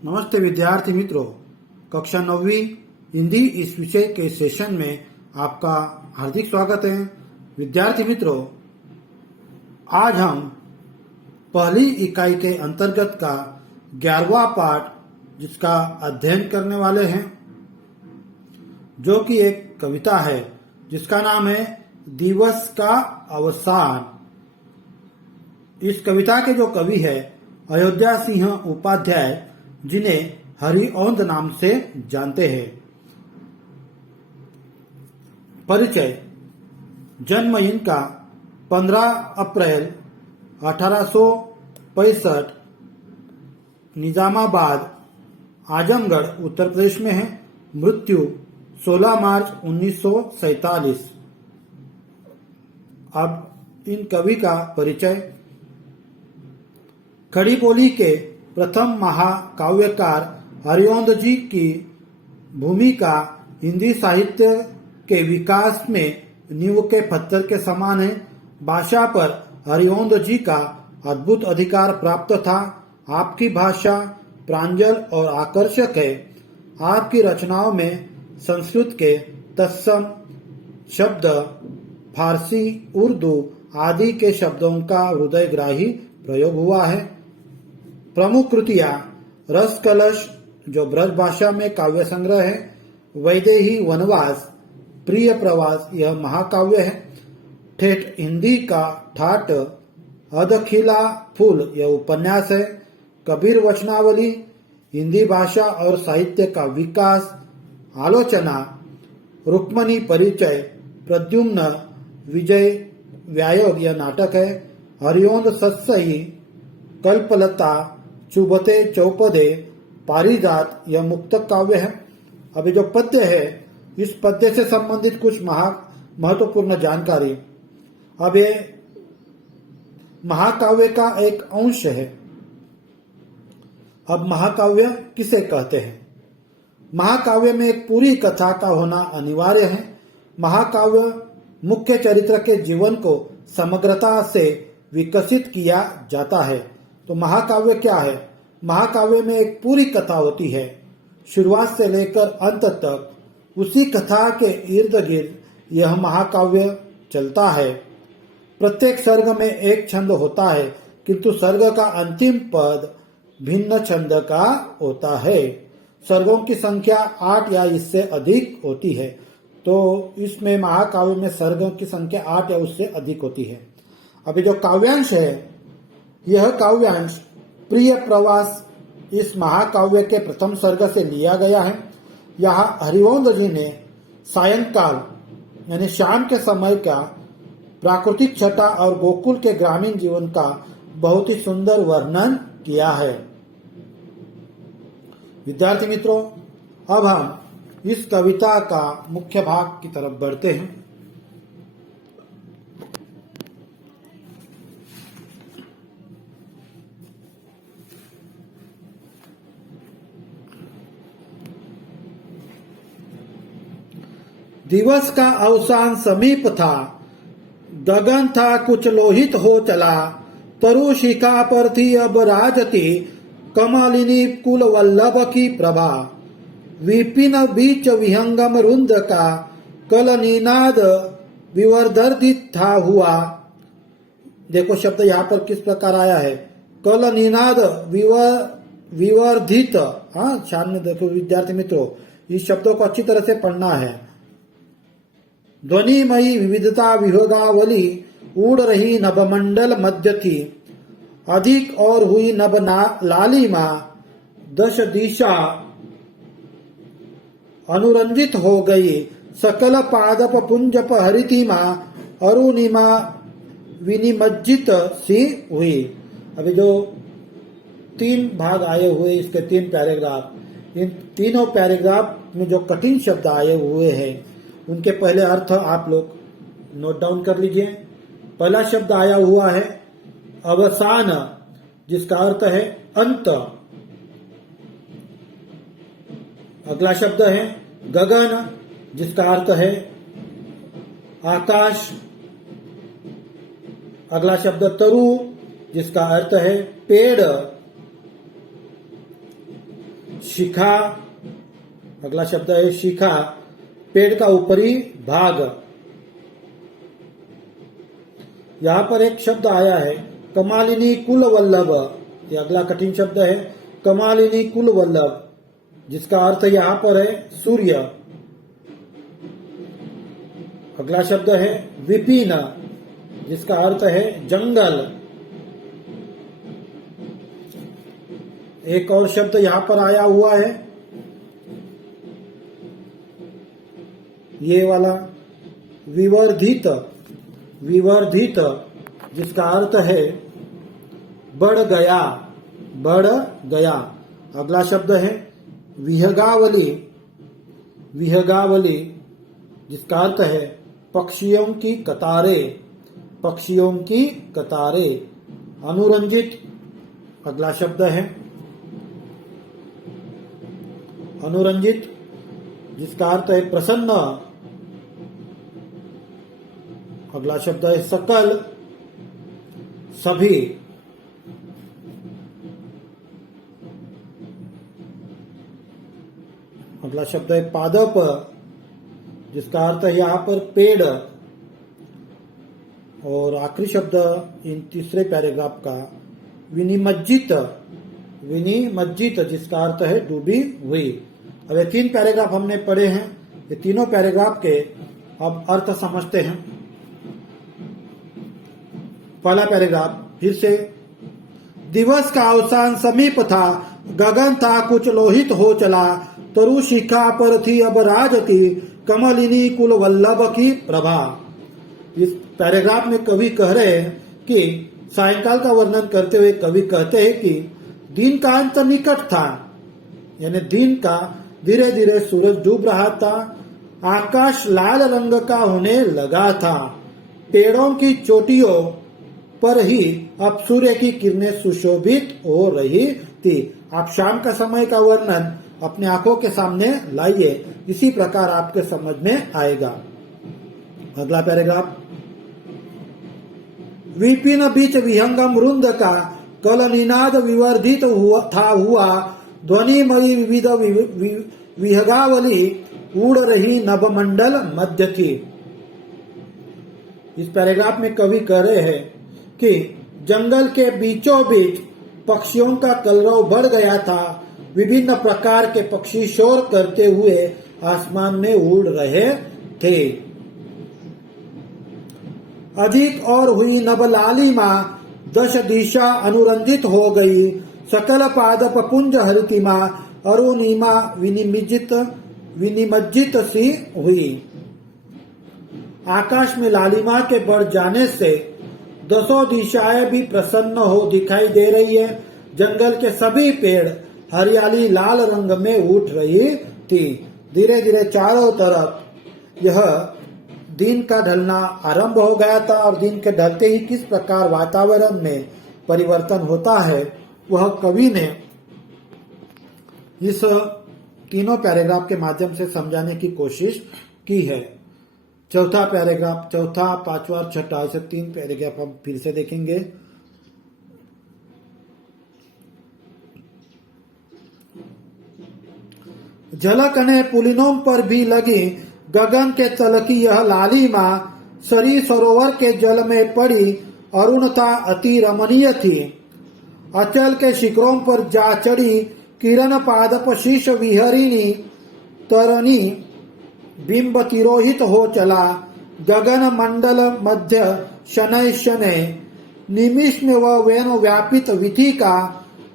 नमस्ते विद्यार्थी मित्रों, कक्षा 9वीं हिंदी इस विषय के सेशन में आपका हार्दिक स्वागत है। विद्यार्थी मित्रों, आज हम पहली इकाई के अंतर्गत का 11वां पाठ जिसका अध्ययन करने वाले हैं, जो कि एक कविता है जिसका नाम है दिवस का अवसान। इस कविता के जो कवि है अयोध्या सिंह उपाध्याय, जिन्हें हरिऔंध नाम से जानते हैं। परिचय। जन्म इनका 15 अप्रैल 1865 निजामाबाद आजमगढ़ उत्तर प्रदेश में है। मृत्यु 16 मार्च 1947। अब इन कवि का परिचय। खड़ी बोली के प्रथम महाकाव्यकार हरिऔंध जी की भूमिका हिंदी साहित्य के विकास में नींव के पत्थर के समान है। भाषा पर हरिऔंध जी का अद्भुत अधिकार प्राप्त था। आपकी भाषा प्रांजल और आकर्षक है। आपकी रचनाओं में संस्कृत के तत्सम शब्द, फारसी, उर्दू आदि के शब्दों का हृदयग्राही प्रयोग हुआ है। प्रमुख कृतियां रस कलश, जो ब्रज भाषा में काव्य संग्रह है, वैदेही वनवास, प्रिय प्रवास, यह महाकाव्य है। ठेठ हिंदी का ठाट, अधखिला फूल, यह उपन्यास है। कबीर वचनावली, हिंदी भाषा और साहित्य का विकास, आलोचना, रुक्मणी परिचय, प्रद्युम्न विजय व्यायोग, यह नाटक है। हरिऔंध सत्सही, कल्पलता, चुबते चौपदे, पारिजात, यह मुक्तक काव्य है। अभी जो पद्य है, इस पद्य से संबंधित कुछ महत्वपूर्ण जानकारी। अब ये महाकाव्य का एक अंश है। अब महाकाव्य किसे कहते हैं? महाकाव्य में एक पूरी कथा का होना अनिवार्य है। महाकाव्य मुख्य चरित्र के जीवन को समग्रता से विकसित किया जाता है। तो महाकाव्य क्या है? महाकाव्य में एक पूरी कथा होती है। शुरुआत से लेकर अंत तक उसी कथा के इर्द गिर्द यह महाकाव्य चलता है। प्रत्येक सर्ग में एक छंद होता है, किंतु सर्ग का अंतिम पद भिन्न छंद का होता है। सर्गों की संख्या 8 या इससे अधिक होती है। तो इसमें महाकाव्य में सर्गों की संख्या 8 या उससे अधिक होती है। अभी जो काव्यांश है, यह काव्यांश प्रिय प्रवास इस महाकाव्य के प्रथम सर्ग से लिया गया है। यहाँ हरिऔंध जी ने सायंकाल यानी शाम के समय का प्राकृतिक छटा और गोकुल के ग्रामीण जीवन का बहुत ही सुंदर वर्णन किया है। विद्यार्थी मित्रों, अब हम इस कविता का मुख्य भाग की तरफ बढ़ते हैं। दिवस का अवसान समीप था, गगन था कुछ लोहित हो चला। तरु शिखा पर थी अब राजती, कमलिनी कुल वल्लभ की प्रभा। विपिन बीच विहंगम रुंद का, कल निनाद विवर्धित था हुआ। देखो शब्द यहाँ पर किस प्रकार आया है, कल निनाद विवर्धित। हाँ, ध्यान में देखो विद्यार्थी मित्रों, इस शब्दों को अच्छी तरह से पढ़ना है। ध्वनिमयी विविधता विहोगावली, उड़ रही नभमंडल मध्य थी। अधिक और हुई नभ लालिमा, दश दिशा अनुरंजित हो गई। सकल पादप पुंजप हरितिमा, अरुणिमा विनिमज्जित सी हुई। अभी जो 3 भाग आए हुए, इसके 3 पैराग्राफ, इन तीनों पैराग्राफ में जो कठिन शब्द आए हुए हैं, उनके पहले अर्थ आप लोग नोट डाउन कर लीजिए। पहला शब्द आया हुआ है अवसान, जिसका अर्थ है अंत। अगला शब्द है गगन, जिसका अर्थ है आकाश। अगला शब्द तरु, जिसका अर्थ है पेड़। शिखा, अगला शब्द है शिखा, पेड़ का ऊपरी भाग। यहां पर एक शब्द आया है कमालिनी कुल वल्लभ, ये अगला कठिन शब्द है कमालिनी कुल वल्लभ, जिसका अर्थ यहां पर है सूर्य। अगला शब्द है विपिन, जिसका अर्थ है जंगल। एक और शब्द यहां पर आया हुआ है, ये वाला विवर्धित, विवर्धित, जिसका अर्थ है बढ़ गया, बढ़ गया। अगला शब्द है विहगावली, विहगावली, जिसका अर्थ है पक्षियों की कतारें, पक्षियों की कतारें। अनुरंजित, अगला शब्द है अनुरंजित, जिसका अर्थ है प्रसन्न। अगला शब्द है सकल, सभी। अगला शब्द है पादप, जिसका अर्थ है यहां पर पेड़। और आखिरी शब्द इन तीसरे पैराग्राफ का विनिमज्जित, विनिमज्जित, जिसका अर्थ है डूबी हुई। अब ये 3 पैराग्राफ हमने पढ़े हैं, ये तीनों पैराग्राफ के अब अर्थ समझते हैं। पहला पैराग्राफ फिर से, दिवस का अवसान समीप था, गगन था कुछ लोहित हो चला, तरु शिखा पर थी अब राजती, कमलिनी कुल वल्लभ की प्रभा। इस पैराग्राफ में कवि कह रहे हैं कि सायंकाल का वर्णन करते हुए कवि कहते हैं कि दिन का अंत निकट था, यानी दिन का धीरे धीरे सूरज डूब रहा था, आकाश लाल रंग का होने लगा था, पेड़ों की चोटियों पर ही अब सूर्य की किरणें सुशोभित हो रही थी। आप शाम का समय का वर्णन अपने आंखों के सामने लाइए, इसी प्रकार आपके समझ में आएगा। अगला पैराग्राफ, विपिन बीच विहंगम रुंद का कल निनाद विवर्धित हुआ ध्वनिमयी विविध विहगावली उड़ रही नभमंडल मध्य थी। इस पैराग्राफ में कवि कह रहे हैं कि जंगल के बीचों बीच पक्षियों का कलरव बढ़ गया था, विभिन्न प्रकार के पक्षी शोर करते हुए आसमान में उड़ रहे थे। अधिक और हुई नभ लालिमा, दश दिशा अनुरंजित हो गई, सकल पादप पुंज हरितिमा, अरुणिमा विनिमज्जित सी हुई। आकाश में लालिमा के बढ़ जाने से दसों दिशाएं भी प्रसन्न हो दिखाई दे रही है, जंगल के सभी पेड़ हरियाली लाल रंग में उठ रही थी। धीरे धीरे चारों तरफ यह दिन का ढलना आरंभ हो गया था, और दिन के ढलते ही किस प्रकार वातावरण में परिवर्तन होता है वह कवि ने इस तीनों पैराग्राफ के माध्यम से समझाने की कोशिश की है। चौथा पैराग्राफ, चौथा, पांचवा और छठा, ऐसे 3 पैराग्राफ हम फिर से देखेंगे। झलकने पुलिनों पर भी लगी, गगन के तल की यह लालिमा, सरी सरोवर के जल में पड़ी, अरुणता अति रमणीय थी। अचल के शिखरों पर जा चढ़ी, किरण पादप शीश विहरिणी, तरणी बिंब तिरोहित हो चला, गगन मंडल मध्य शनय शनय, निमिष में वह वेणु व्यापित विधि का,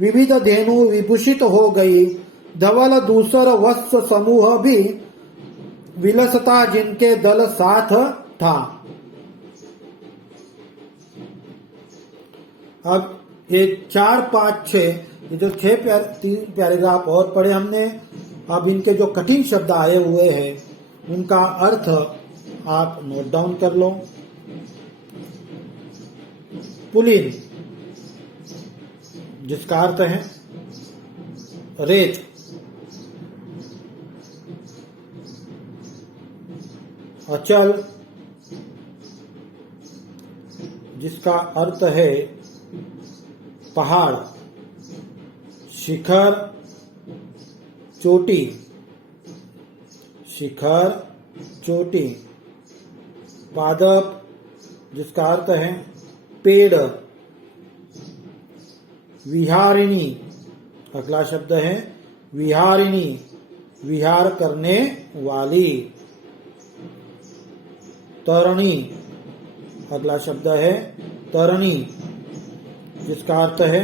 विविध धेनु विभूषित हो गई, धवल दूसर वत्स समूह भी विलसता जिनके दल साथ था। अब ये 4, 5, 6, ये जो 3 पैराग्राफ और पढ़े हमने, अब इनके जो कठिन शब्द आए हुए हैं उनका अर्थ आप नोट डाउन कर लो। पुलिन, जिसका अर्थ है रेत। अचल, जिसका अर्थ है पहाड़। शिखर, चोटी, शिखर, चोटी। पादप जिसका अर्थ है पेड़। विहारिणी, अगला शब्द है विहारिणी, विहार करने वाली। तरणी, अगला शब्द है तरणी, जिसका अर्थ है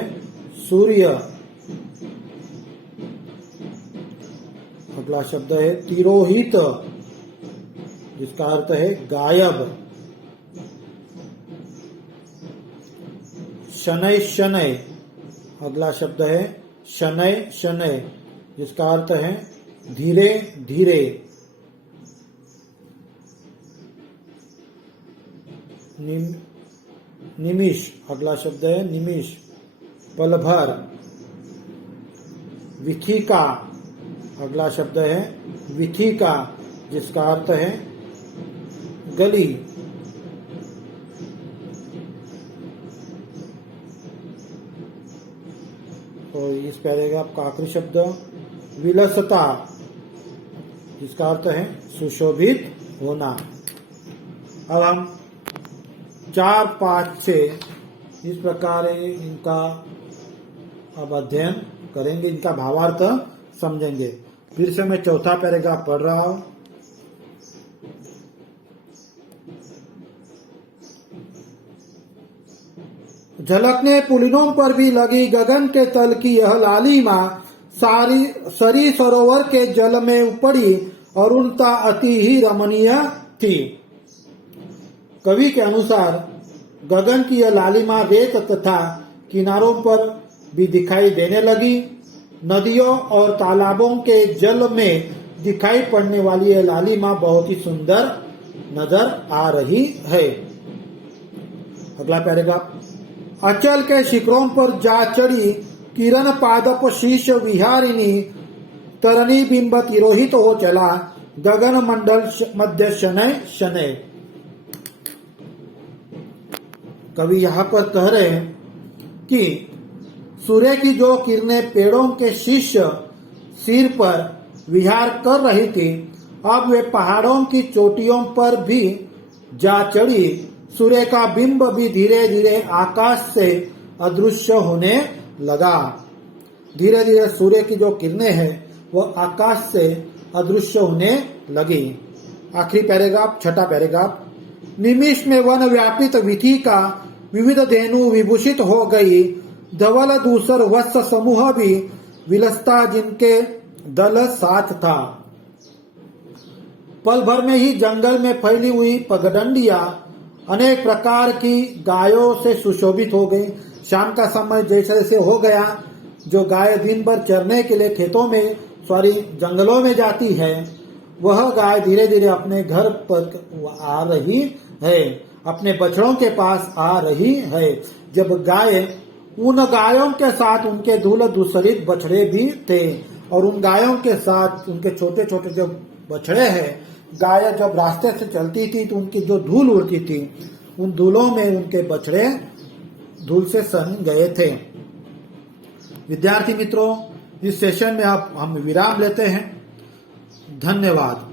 सूर्य। अगला शब्द है तिरोहित, जिसका अर्थ है गायब। शनैः शनैः, अगला शब्द है शनैः शनैः, जिसका अर्थ है धीरे धीरे। निमिष, अगला शब्द है निमिष, पल भर। विथिका, अगला शब्द है विथिका, जिसका अर्थ है गली। तो इस पैराग्राफ का आखिरी शब्द विलसता, जिसका अर्थ है सुशोभित होना। अब हम 4, 5, 6 इस प्रकार इनका अब अध्ययन करेंगे, इनका भावार्थ समझेंगे। फिर से मैं चौथा पैराग्राफ पढ़ रहा हूं। झलकने पुलिनों पर भी लगी गगन के तल की यह लालिमा, सारी सरी सरोवर के जल में उपड़ी अरुणता अति ही रमणीय थी। कवि के अनुसार गगन की यह लालिमा रेत तथा किनारों पर भी दिखाई देने लगी। नदियों और तालाबों के जल में दिखाई पड़ने वाली यह लालिमा बहुत ही सुंदर नजर आ रही है। अगला पैराग्राफ, अचल के शिखरों पर जा चढ़ी किरण पादप शीश विहारिणी, तरणी बिंब तिरोहित हो चला गगन मंडल मध्य शनैः शनैः। कवि यहाँ पर कह रहे हैं कि सूर्य की जो किरणें पेड़ों के शीर्ष सिर पर विहार कर रही थी, अब वे पहाड़ों की चोटियों पर भी जा चढ़ी। सूर्य का बिंब भी धीरे धीरे आकाश से अदृश्य होने लगा। धीरे धीरे सूर्य की जो किरणें हैं वो आकाश से अदृश्य होने लगी। आखिरी पैराग्राफ, छठा पैराग्राफ, निमिष में वन व्यापित विधि का विविध धेनु विभूषित हो गई। धवल दूसर वत्स समूह भी विलसता जिनके दल साथ था। पल भर में ही जंगल में फैली हुई पगडंडियां अनेक प्रकार की गायों से सुशोभित हो गई। शाम का समय जैसे जैसे हो गया, जो गाय दिन भर चरने के लिए खेतों में जंगलों में जाती है, वह गाय धीरे धीरे अपने घर पर आ रही है, अपने बछड़ों के पास आ रही है। जब गाय, उन गायों के साथ उनके धूल धूसरित बछड़े भी थे, और उन गायों के साथ उनके छोटे छोटे जो बछड़े हैं, गाय जब रास्ते से चलती थी तो उनकी जो धूल उड़ती थी, उन धूलों में उनके बछड़े धूल से सन गए थे। विद्यार्थी मित्रों, इस सेशन में हम विराम लेते हैं। धन्यवाद।